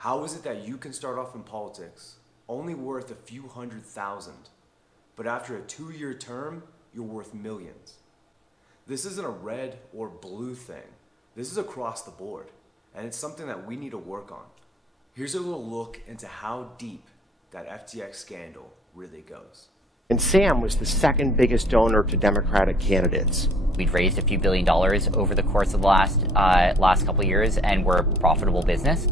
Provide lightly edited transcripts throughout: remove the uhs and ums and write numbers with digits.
How is it that you can start off in politics only worth a few hundred thousand, but after a 2-year term, you're worth millions? This isn't a red or blue thing. This is across the board, and it's something that we need to work on. Here's a little look into how deep that FTX scandal really goes. And Sam was the second biggest donor to Democratic candidates. We'd raised a few $billions over the course of the last couple of years, and we're a profitable business.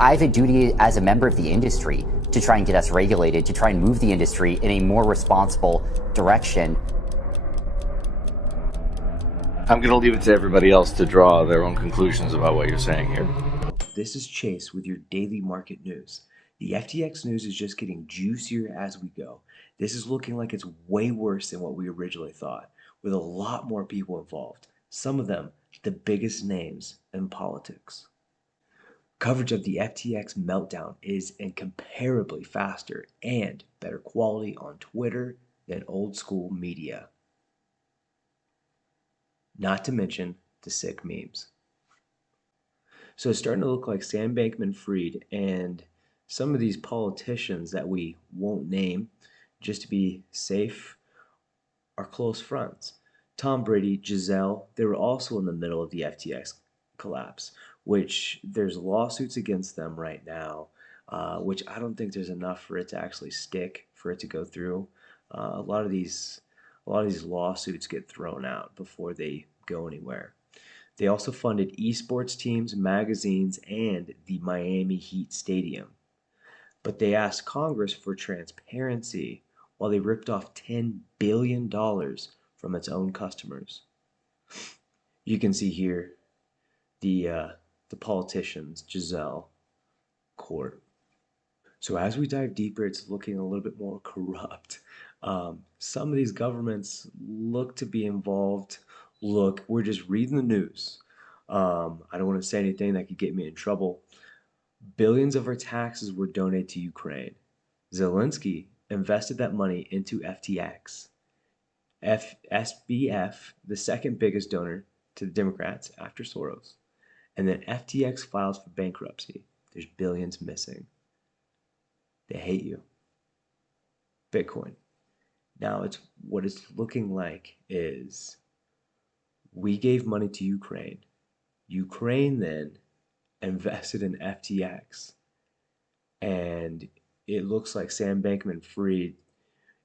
I have a duty as a member of the industry to try and get us regulated, to try and move the industry in a more responsible direction. I'm going to leave it to everybody else to draw their own conclusions about what you're saying here. This is Chase with your daily market news. The FTX news is just getting juicier as we go. This is looking like it's way worse than what we originally thought, with a lot more people involved, some of them the biggest names in politics. Coverage of the FTX meltdown is incomparably faster and better quality on Twitter than old school media. Not to mention the sick memes. So it's starting to look like Sam Bankman-Fried and some of these politicians that we won't name, just to be safe, are close friends. Tom Brady, Giselle, they were also in the middle of the FTX collapse, which there's lawsuits against them right now, which I don't think there's enough for it to actually stick, for it to go through. A lot of these lawsuits get thrown out before they go anywhere. They also funded esports teams, magazines, and the Miami Heat Stadium. But they asked Congress for transparency while they ripped off $10 billion from its own customers. You can see here the politicians, Giselle, court. So as we dive deeper, it's looking a little bit more corrupt. Some of these governments look to be involved. Look, we're just reading the news. I don't want to say anything that could get me in trouble. Billions of our taxes were donated to Ukraine. Zelensky invested that money into FTX. SBF, the second biggest donor to the Democrats after Soros. And then FTX files for bankruptcy. There's billions missing. They hate you. Bitcoin. Now what it's looking like is we gave money to Ukraine. Ukraine then invested in FTX. And it looks like Sam Bankman-Fried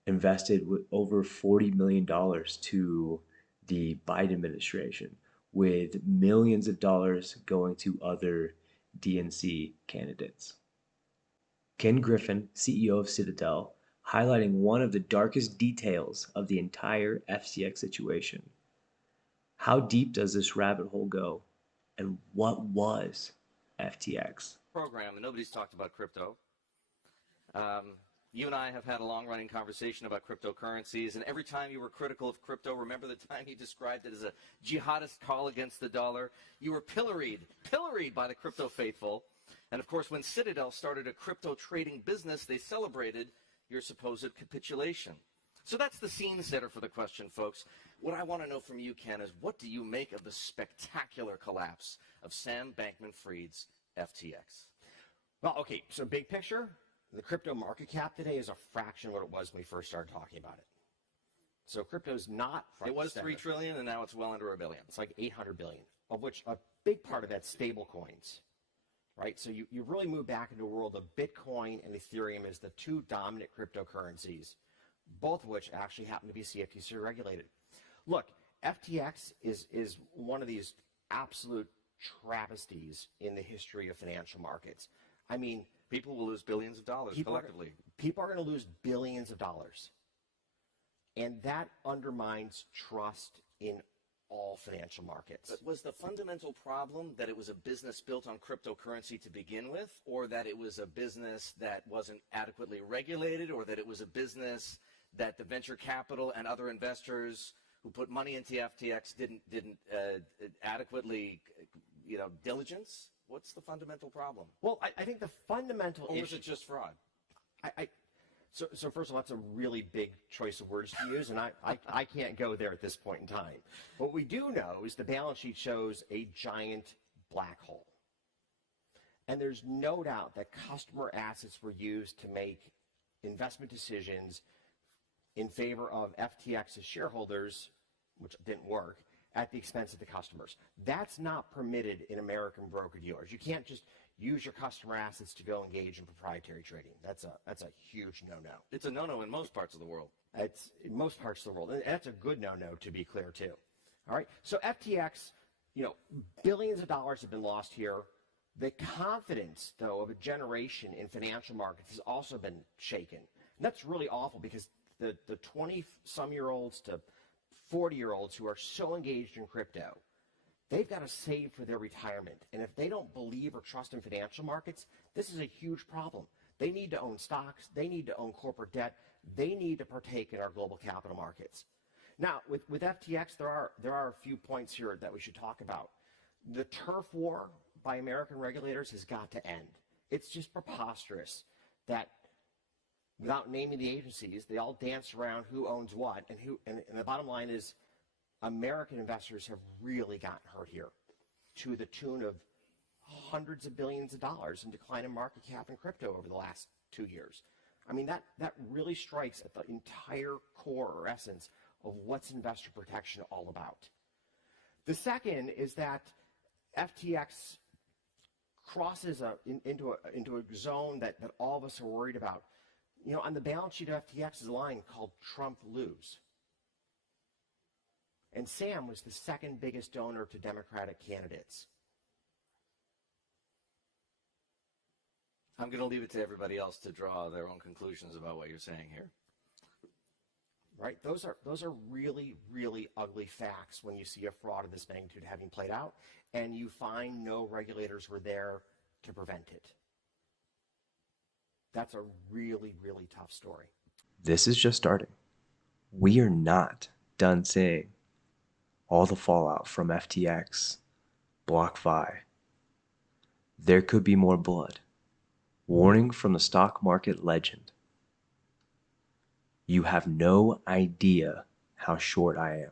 invested with over $40 million to the Biden administration, with millions of dollars going to other DNC candidates. Ken Griffin, CEO of Citadel, highlighting one of the darkest details of the entire FTX situation. How deep does this rabbit hole go? And what was FTX? Program, and nobody's talked about crypto. You and I have had a long-running conversation about cryptocurrencies, and every time you were critical of crypto, remember the time you described it as a jihadist call against the dollar? You were pilloried by the crypto faithful. And of course, when Citadel started a crypto trading business, they celebrated your supposed capitulation. So that's the scene setter for the question, folks. What I want to know from you, Ken, is what do you make of the spectacular collapse of Sam Bankman-Fried's FTX? Well, okay, so big picture, the crypto market cap today is a fraction of what it was when we first started talking about it. So crypto's not front It was and $3 center. trillion, and now it's well under $1 billion. It's like 800 billion, of which a big part of that's stable coins, right? So you really move back into a world of Bitcoin and Ethereum as the two dominant cryptocurrencies, both of which actually happen to be CFTC regulated. Look, FTX is one of these absolute travesties in the history of financial markets. I mean, People will lose billions of dollars collectively. People are going to lose billions of dollars. And that undermines trust in all financial markets. But was the fundamental problem that it was a business built on cryptocurrency to begin with, or that it was a business that wasn't adequately regulated, or that it was a business that the venture capital and other investors who put money into FTX didn't adequately, diligence? What's the fundamental problem? Well, I think the fundamental Or issue... was it just fraud? So first of all, that's a really big choice of words to use, and I can't go there at this point in time. What we do know is the balance sheet shows a giant black hole. And there's no doubt that customer assets were used to make investment decisions in favor of FTX's shareholders, which didn't work, at the expense of the customers. That's not permitted in American broker-dealers. You can't just use your customer assets to go engage in proprietary trading. That's a huge no-no. It's a no-no in most parts of the world. It's in most parts of the world, and that's a good no-no, to be clear, too. All right, so FTX, billions of dollars have been lost here. The confidence, though, of a generation in financial markets has also been shaken. And that's really awful because the 20-some-year-olds to 40-year-olds who are so engaged in crypto, they've got to save for their retirement. And if they don't believe or trust in financial markets, this is a huge problem. They need to own stocks. They need to own corporate debt. They need to partake in our global capital markets. Now, with FTX, there are a few points here that we should talk about. The turf war by American regulators has got to end. It's just preposterous that without naming the agencies, they all dance around who owns what, and the bottom line is American investors have really gotten hurt here to the tune of hundreds of billions of dollars in decline in market cap in crypto over the last 2 years. I mean, that really strikes at the entire core or essence of what's investor protection all about. The second is that FTX crosses into a zone that all of us are worried about. On the balance sheet of FTX is a line called Trump lose. And Sam was the second biggest donor to Democratic candidates. I'm going to leave it to everybody else to draw their own conclusions about what you're saying here. Right? Those are really, really ugly facts when you see a fraud of this magnitude having played out, and you find no regulators were there to prevent it. That's a really, really tough story. This is just starting. We are not done seeing all the fallout from FTX, BlockFi. There could be more blood. Warning from the stock market legend. You have no idea how short I am.